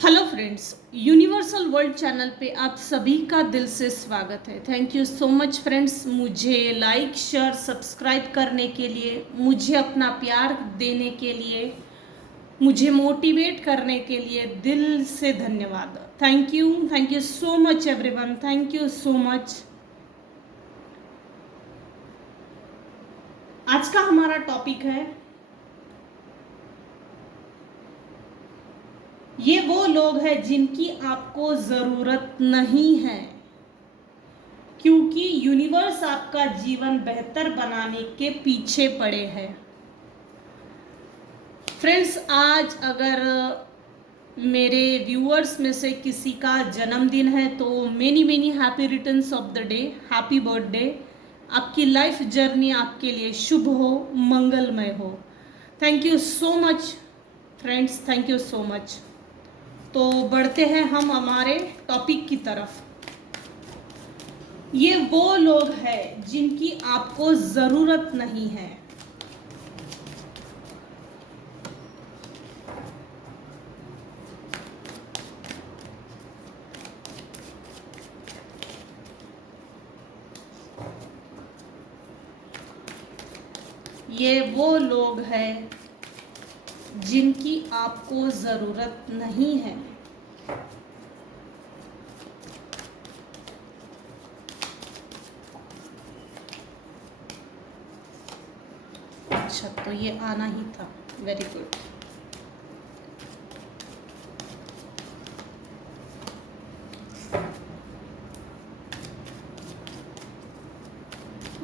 Hello friends, universal world channel पे आप सभी का दिल से स्वागत है। Thank you so much friends, मुझे लाइक शेयर सब्सक्राइब करने के लिए, मुझे अपना प्यार देने के लिए, मुझे मोटिवेट करने के लिए दिल से धन्यवाद। Thank you so much everyone, thank you so much. आज का हमारा टॉपिक है, ये वो लोग हैं जिनकी आपको ज़रूरत नहीं है, क्योंकि यूनिवर्स आपका जीवन बेहतर बनाने के पीछे पड़े हैं। फ्रेंड्स, आज अगर मेरे व्यूअर्स में से किसी का जन्मदिन है तो many many happy returns of the day, happy birthday. आपकी लाइफ जर्नी आपके लिए शुभ हो, मंगलमय हो। Thank you so much friends, thank you so much. तो बढ़ते हैं हम हमारे टॉपिक की तरफ। ये वो लोग हैं जिनकी आपको ज़रूरत नहीं है। ये वो लोग हैं जिनकी आपको ज़रूरत नहीं है। अच्छा, तो ये आना ही था, वेरी गुड।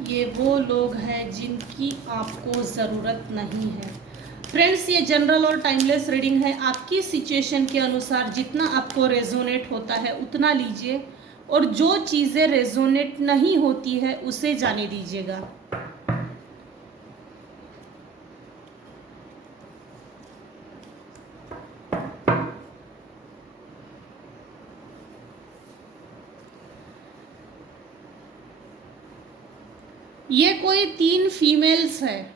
ये वो लोग हैं जिनकी आपको ज़रूरत नहीं है। फ्रेंड्स, ये जनरल और टाइमलेस रीडिंग है। आपकी सिचुएशन के अनुसार जितना आपको रेजोनेट होता है उतना लीजिए, और जो चीज़ें रेजोनेट नहीं होती है उसे जाने दीजिएगा। ये कोई 3 फीमेल्स है।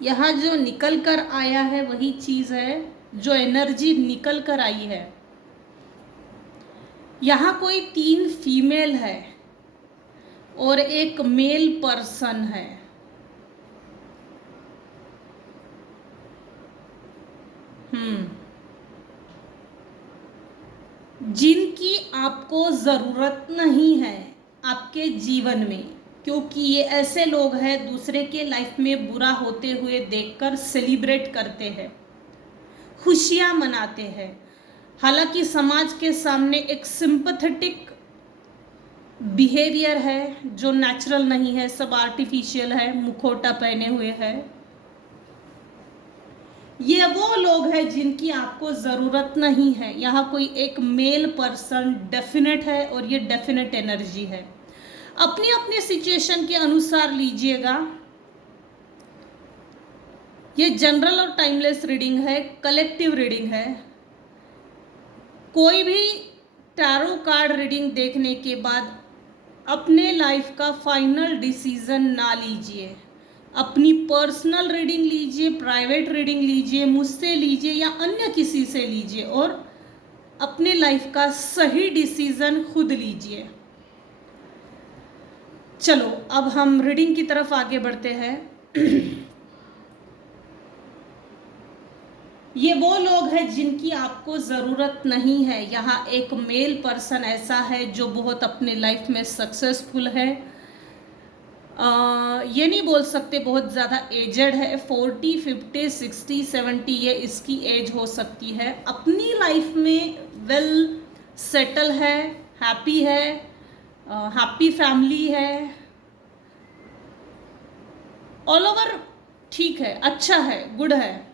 यहाँ जो निकल कर आया है वही चीज़ है, जो एनर्जी निकल कर आई है। यहाँ कोई 3 फीमेल है और एक मेल पर्सन है। जिनकी आपको ज़रूरत नहीं है आपके जीवन में, क्योंकि ये ऐसे लोग हैं दूसरे के लाइफ में बुरा होते हुए देखकर सेलिब्रेट करते हैं, खुशियाँ मनाते हैं। हालांकि समाज के सामने एक सिंपैथेटिक बिहेवियर है जो नेचुरल नहीं है, सब आर्टिफिशियल है, मुखौटा पहने हुए है। ये वो लोग हैं जिनकी आपको ज़रूरत नहीं है। यहाँ कोई एक मेल पर्सन डेफिनेट है और ये डेफिनेट एनर्जी है। अपनी अपनी सिचुएशन के अनुसार लीजिएगा। ये जनरल और टाइमलेस रीडिंग है, कलेक्टिव रीडिंग है। कोई भी टैरो कार्ड रीडिंग देखने के बाद अपने लाइफ का फाइनल डिसीजन ना लीजिए। अपनी पर्सनल रीडिंग लीजिए, प्राइवेट रीडिंग लीजिए, मुझसे लीजिए या अन्य किसी से लीजिए, और अपने लाइफ का सही डिसीजन खुद लीजिए। चलो अब हम रीडिंग की तरफ आगे बढ़ते हैं। ये वो लोग हैं जिनकी आपको ज़रूरत नहीं है। यहाँ एक मेल पर्सन ऐसा है जो बहुत अपने लाइफ में सक्सेसफुल है। ये नहीं बोल सकते बहुत ज़्यादा एजड है, 40, 50, 60, 70 ये इसकी एज हो सकती है। अपनी लाइफ में वेल सेटल है, हैप्पी है, हैप्पी फैमिली है, ऑल ओवर ठीक है, अच्छा है, गुड है।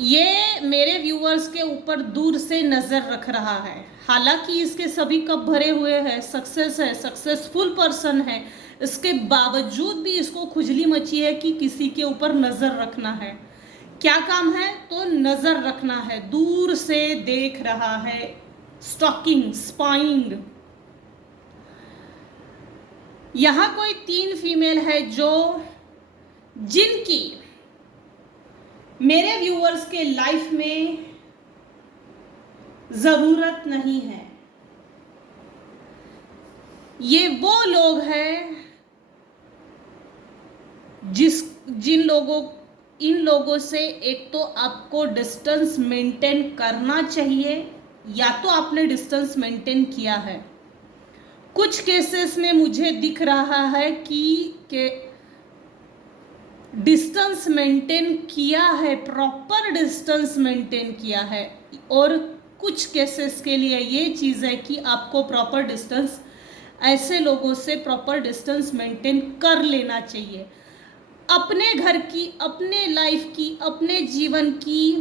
ये मेरे व्यूअर्स के ऊपर दूर से नज़र रख रहा है। हालांकि इसके सभी कप भरे हुए हैं, सक्सेस है, सक्सेसफुल पर्सन है, इसके बावजूद भी इसको खुजली मची है कि किसी के ऊपर नज़र रखना है। क्या काम है? तो नज़र रखना है, दूर से देख रहा है, स्टॉकिंग, स्पाइंग। यहाँ कोई 3 फीमेल है जो जिनकी मेरे व्यूअर्स के लाइफ में ज़रूरत नहीं है। ये वो लोग हैं इन लोगों से एक तो आपको डिस्टेंस मेंटेन करना चाहिए, या तो आपने डिस्टेंस मेंटेन किया है। कुछ केसेस में मुझे दिख रहा है कि डिस्टेंस मेंटेन किया है, प्रॉपर डिस्टेंस मेंटेन किया है, और कुछ केसेस के लिए ये चीज़ है कि आपको प्रॉपर डिस्टेंस, ऐसे लोगों से प्रॉपर डिस्टेंस मेंटेन कर लेना चाहिए। अपने घर की, अपने लाइफ की, अपने जीवन की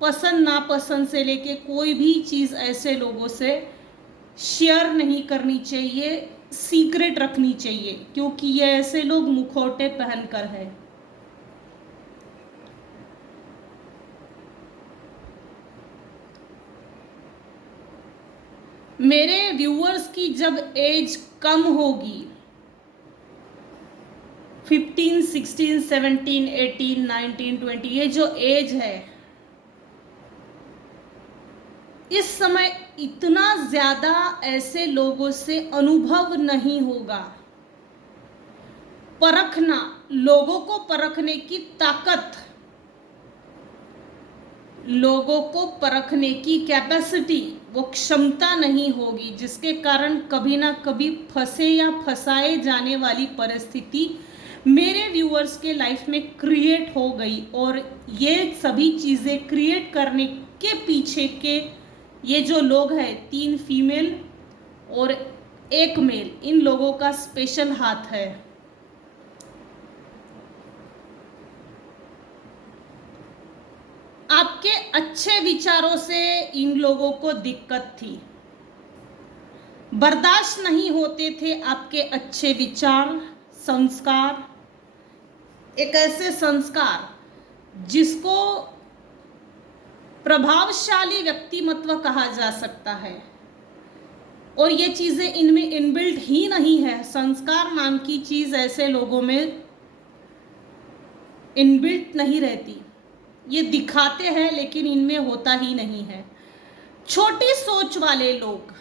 पसंद नापसंद से लेके कोई भी चीज़ ऐसे लोगों से शेयर नहीं करनी चाहिए, सीक्रेट रखनी चाहिए, क्योंकि ये ऐसे लोग मुखौटे पहनकर है। मेरे व्यूअर्स की जब एज कम होगी, 15, 16, 17, 18, 19, 20, ये जो एज है, इस समय इतना ज़्यादा ऐसे लोगों से अनुभव नहीं होगा। परखना, लोगों को परखने की ताकत, लोगों को परखने की कैपेसिटी, वो क्षमता नहीं होगी, जिसके कारण कभी ना कभी फंसे या फंसाए जाने वाली परिस्थिति मेरे व्यूअर्स के लाइफ में क्रिएट हो गई। और ये सभी चीज़ें क्रिएट करने के पीछे के ये जो लोग हैं, 3 फीमेल और 1 मेल, इन लोगों का स्पेशल हाथ है। आपके अच्छे विचारों से इन लोगों को दिक्कत थी, बर्दाश्त नहीं होते थे आपके अच्छे विचार, संस्कार, एक ऐसे संस्कार जिसको प्रभावशाली व्यक्तिमत्व कहा जा सकता है। और ये चीज़ें इनमें इनबिल्ट ही नहीं है। संस्कार नाम की चीज़ ऐसे लोगों में इनबिल्ट नहीं रहती, ये दिखाते हैं लेकिन इनमें होता ही नहीं है। छोटी सोच वाले लोग,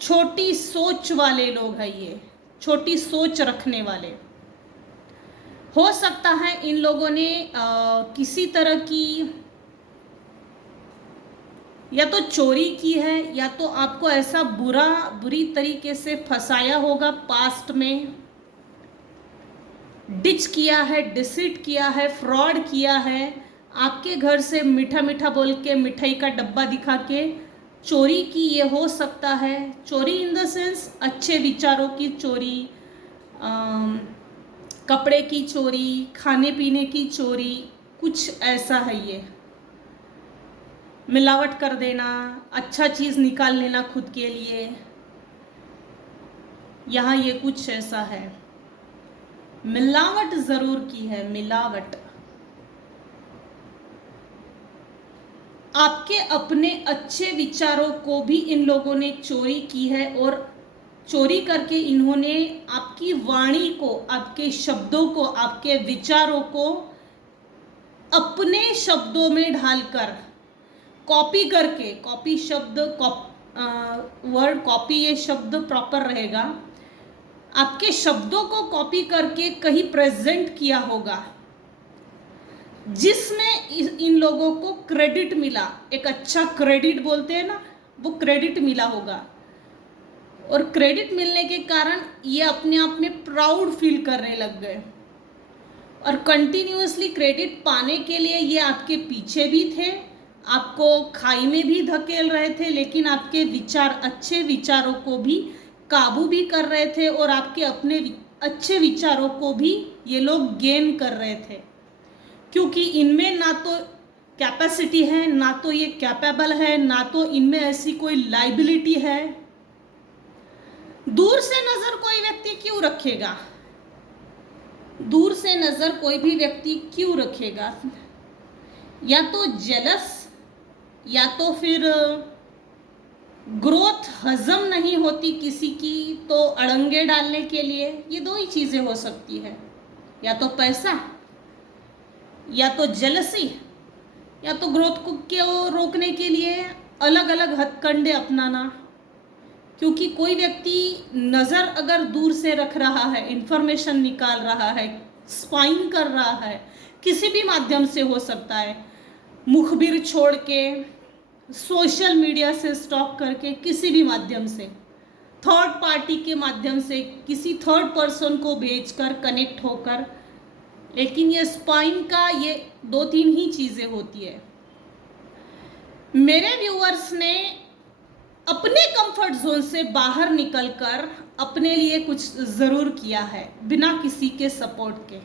छोटी सोच वाले लोग हैं ये, छोटी सोच रखने वाले। हो सकता है इन लोगों ने किसी तरह की या तो चोरी की है, या तो आपको ऐसा बुरी तरीके से फंसाया होगा पास्ट में, डिच किया है, डिसीट किया है, फ्रॉड किया है, आपके घर से मीठा मीठा बोल के मिठाई का डब्बा दिखा के चोरी की। ये हो सकता है चोरी इन द सेंस अच्छे विचारों की चोरी, कपड़े की चोरी, खाने पीने की चोरी, कुछ ऐसा है। ये मिलावट कर देना, अच्छा चीज़ निकाल लेना खुद के लिए, यहाँ ये कुछ ऐसा है। मिलावट ज़रूर की है, मिलावट। आपके अपने अच्छे विचारों को भी इन लोगों ने चोरी की है, और चोरी करके इन्होंने आपकी वाणी को, आपके शब्दों को, आपके विचारों को अपने शब्दों में ढालकर, कॉपी करके, कॉपी शब्द, वर्ड कॉपी ये शब्द प्रॉपर रहेगा, आपके शब्दों को कॉपी करके कहीं प्रेजेंट किया होगा, जिसमें इन लोगों को क्रेडिट मिला, एक अच्छा क्रेडिट बोलते हैं ना, वो क्रेडिट मिला होगा। और क्रेडिट मिलने के कारण ये अपने आप में प्राउड फील करने लग गए, और कंटिन्यूअसली क्रेडिट पाने के लिए ये आपके पीछे भी थे, आपको खाई में भी धकेल रहे थे, लेकिन आपके विचार, अच्छे विचारों को भी काबू भी कर रहे थे, और आपके अपने अच्छे विचारों को भी ये लोग गेन कर रहे थे, क्योंकि इनमें ना तो कैपेसिटी है, ना तो ये कैपेबल है, ना तो इनमें ऐसी कोई लाइबिलिटी है। दूर से नजर कोई व्यक्ति क्यों रखेगा, दूर से नजर कोई भी व्यक्ति क्यों रखेगा? या तो जेलस, या तो फिर ग्रोथ हजम नहीं होती किसी की तो अड़ंगे डालने के लिए, ये 2 ही चीजें हो सकती है। या तो पैसा, या तो जेलसी, या तो ग्रोथ को रोकने के लिए अलग अलग हथकंडे अपनाना। क्योंकि कोई व्यक्ति नज़र अगर दूर से रख रहा है, इंफॉर्मेशन निकाल रहा है, स्पाइंग कर रहा है, किसी भी माध्यम से हो सकता है, मुखबिर छोड़ के, सोशल मीडिया से स्टॉक करके, किसी भी माध्यम से, थर्ड पार्टी के माध्यम से, किसी थर्ड पर्सन को भेजकर, कनेक्ट होकर, लेकिन ये स्पाइंग का ये 2-3 ही चीज़ें होती है। मेरे व्यूअर्स ने अपने कंफर्ट जोन से बाहर निकलकर अपने लिए कुछ ज़रूर किया है, बिना किसी के सपोर्ट के।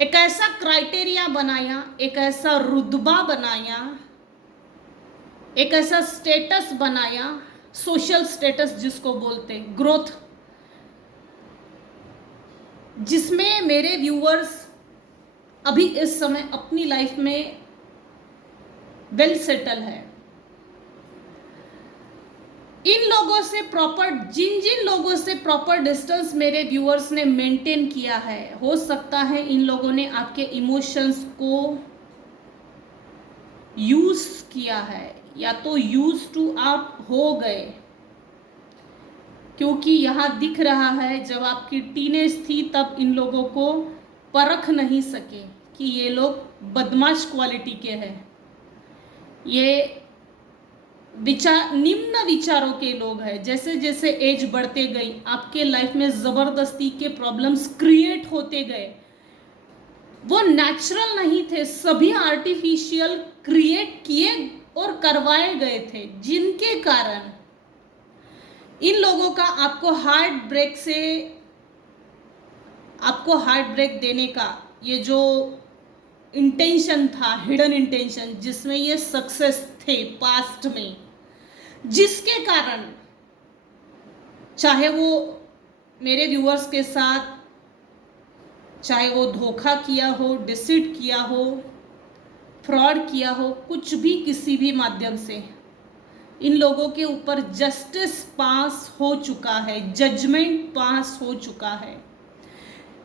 एक ऐसा क्राइटेरिया बनाया, एक ऐसा रुतबा बनाया, एक ऐसा स्टेटस बनाया, सोशल स्टेटस जिसको बोलते हैं, ग्रोथ, जिसमें मेरे व्यूअर्स अभी इस समय अपनी लाइफ में वेल सेटल है। इन लोगों से प्रॉपर, जिन लोगों से प्रॉपर डिस्टेंस मेरे व्यूअर्स ने मेंटेन किया है, हो सकता है इन लोगों ने आपके इमोशंस को यूज किया है, या तो यूज टू आप हो गए। क्योंकि यहाँ दिख रहा है, जब आपकी टीनेज थी तब इन लोगों को परख नहीं सके कि ये लोग बदमाश क्वालिटी के हैं, ये निम्न विचारों के लोग हैं। जैसे जैसे एज बढ़ते गई, आपके लाइफ में ज़बरदस्ती के प्रॉब्लम्स क्रिएट होते गए, वो नेचुरल नहीं थे, सभी आर्टिफिशियल क्रिएट किए और करवाए गए थे, जिनके कारण इन लोगों का आपको हार्ट ब्रेक देने का ये जो इंटेंशन था, हिडन इंटेंशन, जिसमें ये सक्सेस थे पास्ट में, जिसके कारण चाहे वो मेरे व्यूअर्स के साथ, चाहे वो धोखा किया हो, डिसीट किया हो, फ्रॉड किया हो, कुछ भी, किसी भी माध्यम से इन लोगों के ऊपर जस्टिस पास हो चुका है, जजमेंट पास हो चुका है।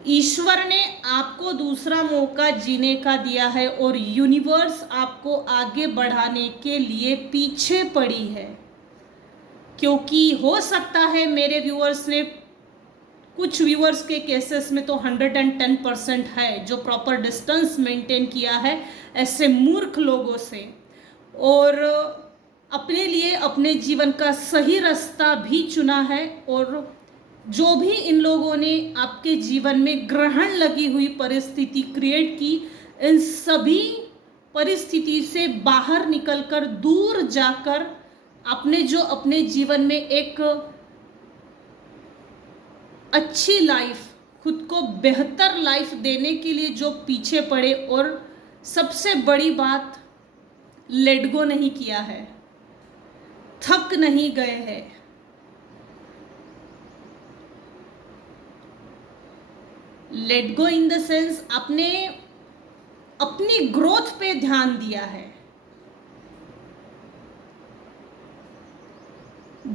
ईश्वर ने आपको दूसरा मौका जीने का दिया है और यूनिवर्स आपको आगे बढ़ाने के लिए पीछे पड़ी है। क्योंकि हो सकता है मेरे व्यूअर्स ने, कुछ व्यूअर्स के केसेस में तो 110% है जो प्रॉपर डिस्टेंस मेंटेन किया है ऐसे मूर्ख लोगों से, और अपने लिए अपने जीवन का सही रास्ता भी चुना है। और जो भी इन लोगों ने आपके जीवन में ग्रहण लगी हुई परिस्थिति क्रिएट की, इन सभी परिस्थिति से बाहर निकलकर, दूर जाकर, आपने जो अपने जीवन में एक अच्छी लाइफ, खुद को बेहतर लाइफ देने के लिए जो पीछे पड़े, और सबसे बड़ी बात, लेट गो नहीं किया है, थक नहीं गए हैं। Let go in the sense, आपने अपनी ग्रोथ पे ध्यान दिया है।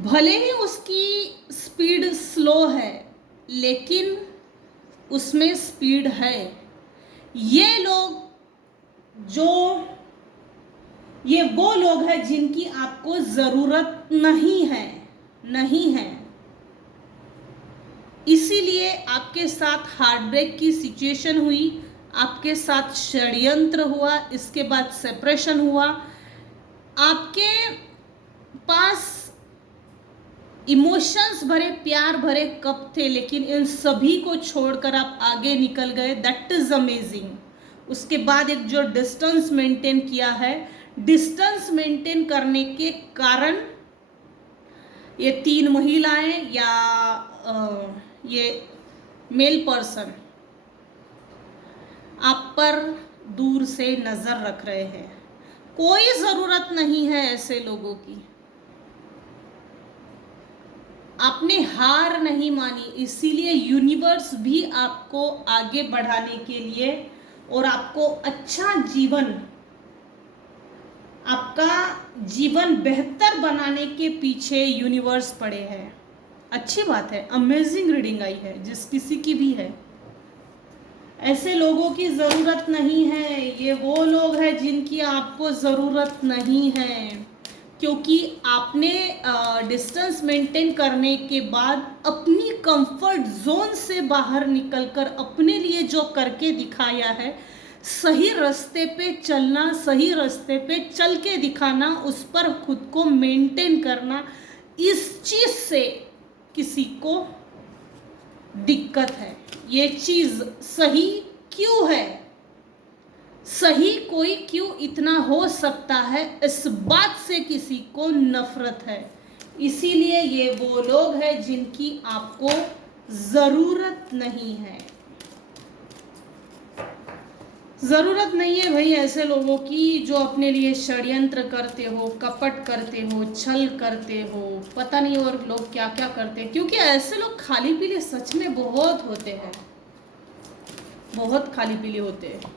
भले ही उसकी स्पीड स्लो है, लेकिन उसमें स्पीड है। ये लोग ये वो लोग हैं जिनकी आपको ज़रूरत नहीं है। इसीलिए आपके साथ हार्ट ब्रेक की सिचुएशन हुई, आपके साथ षड्यंत्र हुआ, इसके बाद सेपरेशन हुआ। आपके पास इमोशंस भरे, प्यार भरे कप थे, लेकिन इन सभी को छोड़कर आप आगे निकल गए। That is amazing. उसके बाद एक जो डिस्टेंस मेंटेन किया है, डिस्टेंस मेंटेन करने के कारण ये 3 महिलाएं या ये मेल पर्सन आप पर दूर से नज़र रख रहे हैं। कोई ज़रूरत नहीं है ऐसे लोगों की। आपने हार नहीं मानी, इसीलिए यूनिवर्स भी आपको आगे बढ़ाने के लिए और आपको अच्छा जीवन, आपका जीवन बेहतर बनाने के पीछे यूनिवर्स पड़े हैं। अच्छी बात है, अमेजिंग रीडिंग आई है जिस किसी की भी है। ऐसे लोगों की ज़रूरत नहीं है, ये वो लोग हैं जिनकी आपको ज़रूरत नहीं है, क्योंकि आपने डिस्टेंस मेंटेन करने के बाद अपनी कंफर्ट जोन से बाहर निकलकर अपने लिए जो करके दिखाया है, सही रास्ते पे चलना, सही रास्ते पे चल के दिखाना, उस पर खुद को मेंटेन करना, इस चीज़ से किसी को दिक्कत है। ये चीज़ सही क्यों है, सही कोई क्यों इतना हो सकता है, इस बात से किसी को नफरत है। इसीलिए ये वो लोग हैं जिनकी आपको ज़रूरत नहीं है। ज़रूरत नहीं है भाई ऐसे लोगों की जो अपने लिए षड्यंत्र करते हो, कपट करते हो, छल करते हो, पता नहीं और लोग क्या क्या करते हैं, क्योंकि ऐसे लोग खाली पीले सच में बहुत होते हैं, बहुत खाली पीले होते हैं,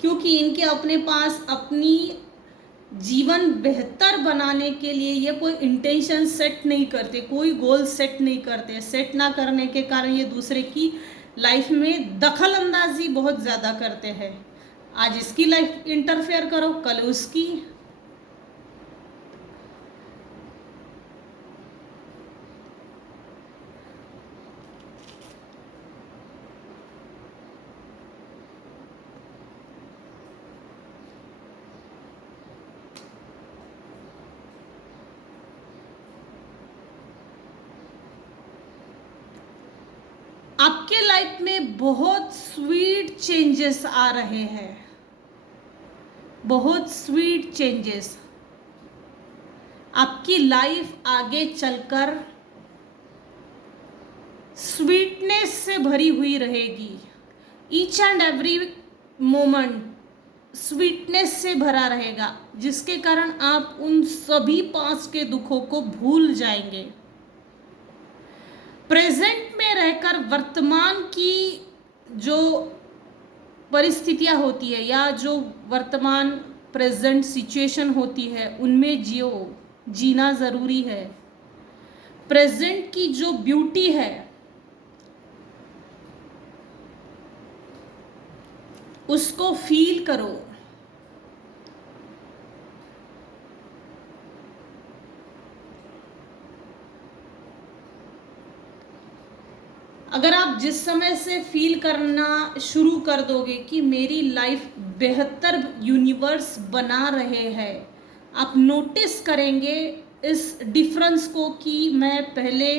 क्योंकि इनके अपने पास अपनी जीवन बेहतर बनाने के लिए ये कोई इंटेंशन सेट नहीं करते, कोई गोल सेट नहीं करते। सेट ना करने के कारण ये दूसरे की लाइफ में दखल अंदाजी बहुत ज़्यादा करते हैं। आज इसकी लाइफ इंटरफेयर करो, कल उसकी। आपके लाइफ में बहुत स्वीट चेंजेस आ रहे हैं, बहुत स्वीट चेंजेस। आपकी लाइफ आगे चलकर स्वीटनेस से भरी हुई रहेगी। Each and every moment sweetness से भरा रहेगा, जिसके कारण आप उन सभी पास के दुखों को भूल जाएंगे। प्रेजेंट में रहकर वर्तमान की जो परिस्थितियां होती है या जो वर्तमान प्रेजेंट सिचुएशन होती है उनमें जीना ज़रूरी है। प्रेजेंट की जो ब्यूटी है उसको फील करो। अगर आप जिस समय से फील करना शुरू कर दोगे कि मेरी लाइफ बेहतर यूनिवर्स बना रहे हैं, आप नोटिस करेंगे इस डिफरेंस को कि मैं पहले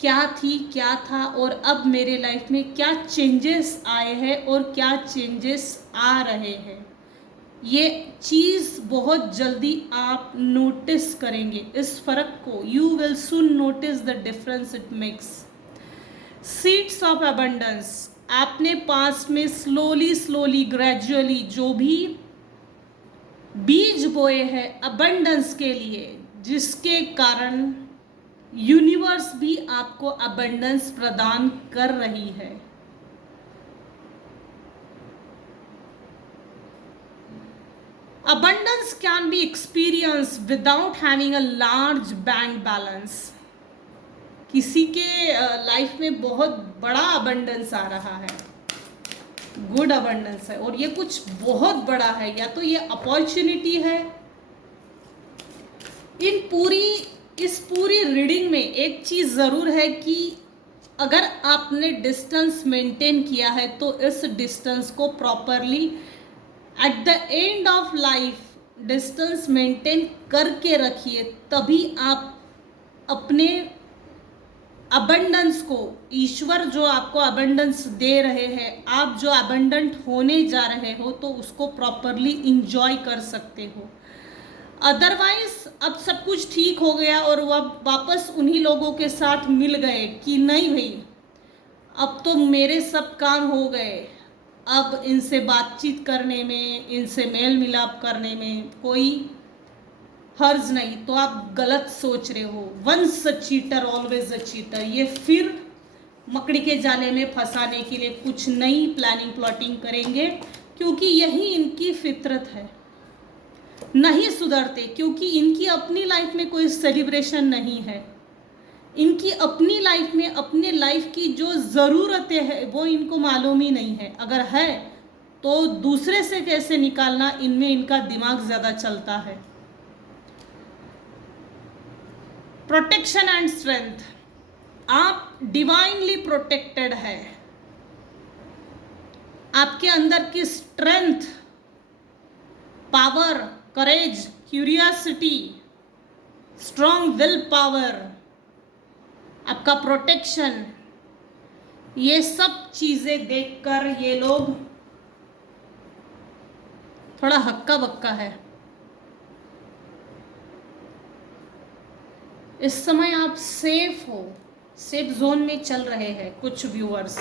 क्या थी, क्या था और अब मेरे लाइफ में क्या चेंजेस आए हैं और क्या चेंजेस आ रहे हैं। ये चीज़ बहुत जल्दी आप नोटिस करेंगे इस फर्क को। You will soon notice the difference it makes. Seeds of abundance, आपने पास्ट में स्लोली ग्रेजुअली जो भी बीज बोए हैं अबंडेंस के लिए, जिसके कारण यूनिवर्स भी आपको अबंडेंस प्रदान कर रही है। Abundance can be experience without having a large bank balance. किसी के लाइफ में बहुत बड़ा अबंडेंस आ रहा है, गुड अबंडेंस है, और ये कुछ बहुत बड़ा है, या तो ये अपॉर्चुनिटी है। इस पूरी रीडिंग में एक चीज़ ज़रूर है कि अगर आपने डिस्टेंस मेंटेन किया है तो इस डिस्टेंस को properly at the end of life distance maintain करके रखिए, तभी आप अपने अबंडेंस को, ईश्वर जो आपको अबंडेंस दे रहे हैं, आप जो अबंडेंट होने जा रहे हो, तो उसको प्रॉपरली इंजॉय कर सकते हो। अदरवाइज अब सब कुछ ठीक हो गया और वो अब वापस उन्हीं लोगों के साथ मिल गए कि नहीं भाई अब तो मेरे सब काम हो गए, अब इनसे बातचीत करने में, इनसे मेल मिलाप करने में कोई हर्ज नहीं, तो आप गलत सोच रहे हो। Once a cheater always a cheater. ये फिर मकड़ी के जाले में फंसाने के लिए कुछ नई प्लानिंग प्लॉटिंग करेंगे, क्योंकि यही इनकी फितरत है। नहीं सुधरते, क्योंकि इनकी अपनी लाइफ में कोई सेलिब्रेशन नहीं है। इनकी अपनी लाइफ में अपने लाइफ की जो ज़रूरतें हैं वो इनको मालूम ही नहीं है, अगर है तो दूसरे से कैसे निकालना, इनमें इनका दिमाग ज़्यादा चलता है। प्रोटेक्शन एंड स्ट्रेंथ, आप डिवाइनली प्रोटेक्टेड है। आपके अंदर की strength, power, courage, curiosity, strong will power, आपका प्रोटेक्शन, ये सब चीजें देखकर ये लोग थोड़ा हक्का बक्का है। इस समय आप सेफ हो, सेफ जोन में चल रहे हैं कुछ व्यूअर्स।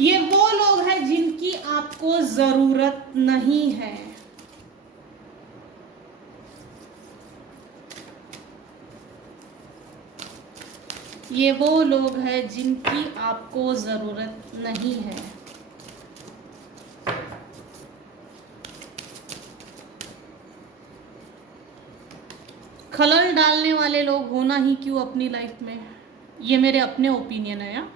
ये वो लोग हैं जिनकी आपको जरूरत नहीं है। ये वो लोग हैं जिनकी आपको जरूरत नहीं है। खलल डालने वाले लोग होना ही क्यों अपनी लाइफ में, ये मेरे अपने ओपिनियन है।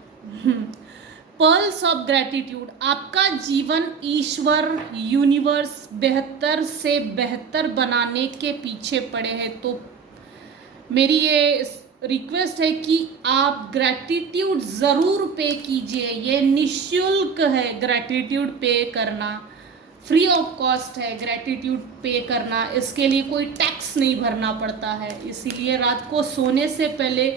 पर्ल्स ऑफ ग्रैटिट्यूड, आपका जीवन ईश्वर, यूनिवर्स बेहतर से बेहतर बनाने के पीछे पड़े हैं। तो मेरी ये रिक्वेस्ट है कि आप ग्रैटिट्यूड ज़रूर पे कीजिए। ये निःशुल्क है ग्रैटिट्यूड पे करना, फ्री ऑफ कॉस्ट है ग्रैटिट्यूड पे करना। इसके लिए कोई टैक्स नहीं भरना पड़ता है। इसीलिए रात को सोने से पहले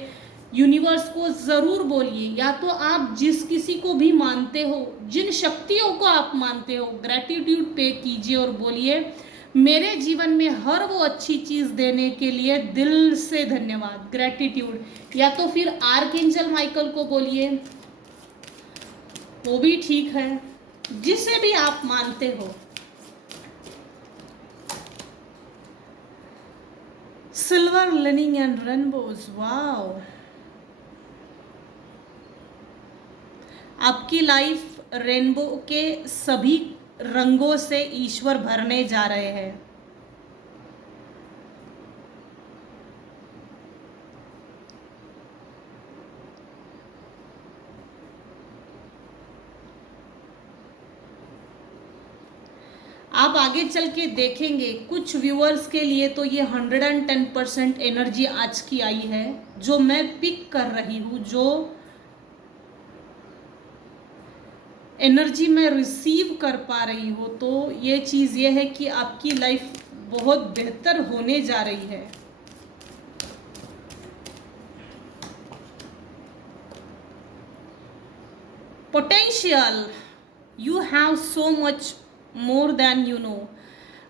यूनिवर्स को ज़रूर बोलिए, या तो आप जिस किसी को भी मानते हो, जिन शक्तियों को आप मानते हो, ग्रैटिट्यूड पे कीजिए और बोलिए मेरे जीवन में हर वो अच्छी चीज़ देने के लिए दिल से धन्यवाद, ग्रैटिट्यूड। या तो फिर आर्कएंजल माइकल को बोलिए, वो भी ठीक है, जिसे भी आप मानते हो। Silver leaning and rainbows, wow. आपकी लाइफ रेनबो के सभी रंगों से ईश्वर भरने जा रहे हैं। आप आगे चल के देखेंगे कुछ व्यूअर्स के लिए तो ये 110% एनर्जी आज की आई है जो मैं पिक कर रही हूँ, जो एनर्जी मैं रिसीव कर पा रही हूँ। तो ये चीज़ ये है कि आपकी लाइफ बहुत बेहतर होने जा रही है। Potential, you have so much more than you know.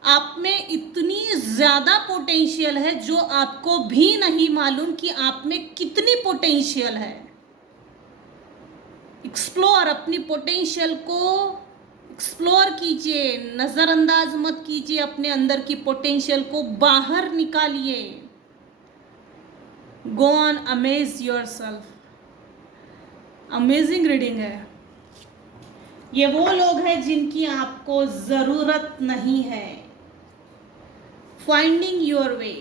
आप में इतनी ज़्यादा पोटेंशियल है जो आपको भी नहीं मालूम कि आप में कितनी पोटेंशियल है। एक्सप्लोर, अपनी पोटेंशियल को एक्सप्लोर कीजिए, नज़रअंदाज मत कीजिए। अपने अंदर की पोटेंशियल को बाहर निकालिए। Go on, amaze yourself. Amazing reading है। ये वो लोग हैं जिनकी आपको ज़रूरत नहीं है। फाइंडिंग योर वे,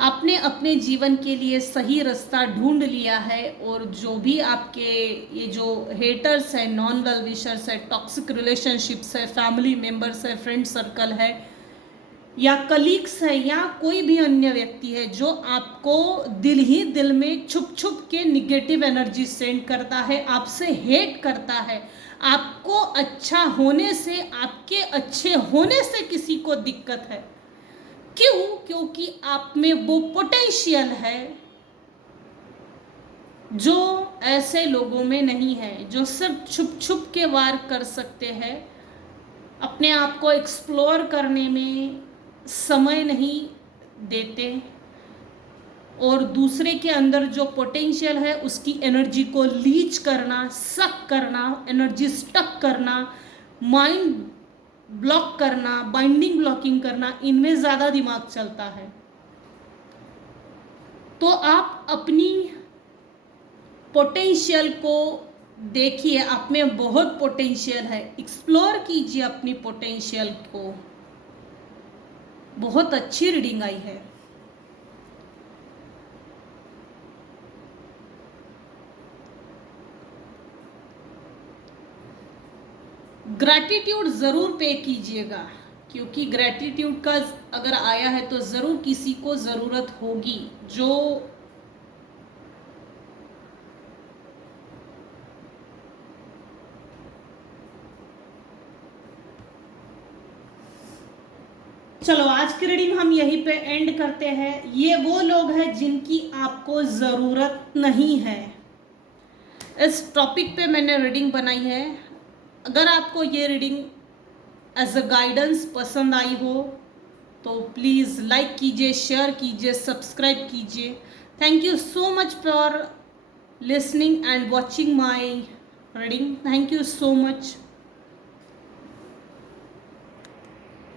आपने अपने जीवन के लिए सही रास्ता ढूंढ लिया है। और जो भी आपके ये जो हेटर्स है, नॉन वेल विशर्स है, टॉक्सिक रिलेशनशिप्स है, फैमिली मेंबर्स है, फ्रेंड सर्कल है, या कलीग्स है, या कोई भी अन्य व्यक्ति है जो आपको दिल ही दिल में छुप छुप के निगेटिव एनर्जी सेंड करता है, आपसे हेट करता है, आपको अच्छा होने से, आपके अच्छे होने से किसी को दिक्कत है। क्यों? क्योंकि आप में वो पोटेंशियल है जो ऐसे लोगों में नहीं है, जो सिर्फ छुप छुप के वार कर सकते हैं, अपने आप को एक्सप्लोर करने में समय नहीं देते, और दूसरे के अंदर जो पोटेंशियल है उसकी एनर्जी को लीच करना, सक करना, एनर्जी स्टक करना, माइंड ब्लॉक करना, बाइंडिंग ब्लॉकिंग करना, इनमें ज़्यादा दिमाग चलता है। तो आप अपनी पोटेंशियल को देखिए, आप में बहुत पोटेंशियल है, एक्सप्लोर कीजिए अपनी पोटेंशियल को। बहुत अच्छी रीडिंग आई है। ग्रैटिट्यूड ज़रूर पे कीजिएगा, क्योंकि ग्रैटिट्यूड का अगर आया है तो ज़रूर किसी को ज़रूरत होगी। जो चलो आज की रीडिंग हम यहीं पे एंड करते हैं। ये वो लोग हैं जिनकी आपको ज़रूरत नहीं है। इस टॉपिक पे मैंने रीडिंग बनाई है। अगर आपको ये रीडिंग एज अ गाइडेंस पसंद आई हो तो प्लीज़ लाइक कीजिए, शेयर कीजिए, सब्सक्राइब कीजिए। Thank you so much for listening and watching my reading. Thank you so much.